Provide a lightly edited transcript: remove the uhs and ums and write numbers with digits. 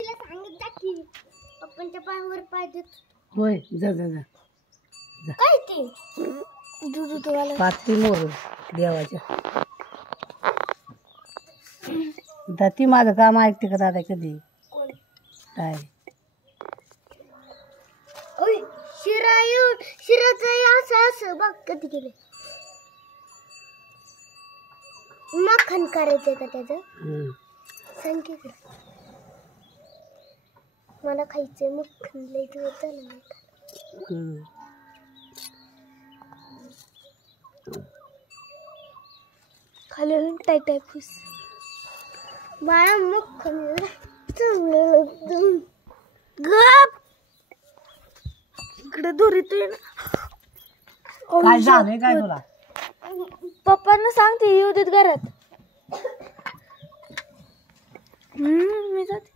तिला सांगितलं की पप्पांच्या पायावर पाय देत. होय जा जा जा काय ते दूध तुम्हाला पाती मोर देवाच्या दाती माझं काम ऐकते का दादा कधी कोण काय ओय शिरा येऊन शिराचं असं असं बघ कधी केलं मखन करायचंय का त्याचं सांग की मला खायचंय मखन लय दिवस झालं नाही खाल्लं. खाल्लं टाय टायपूस मला मखन चांगलं लागतं गप इकडे दूर येतोय ना काय झालंय काय तुला पप्पांना सांगते येऊ देत घरात मी जाते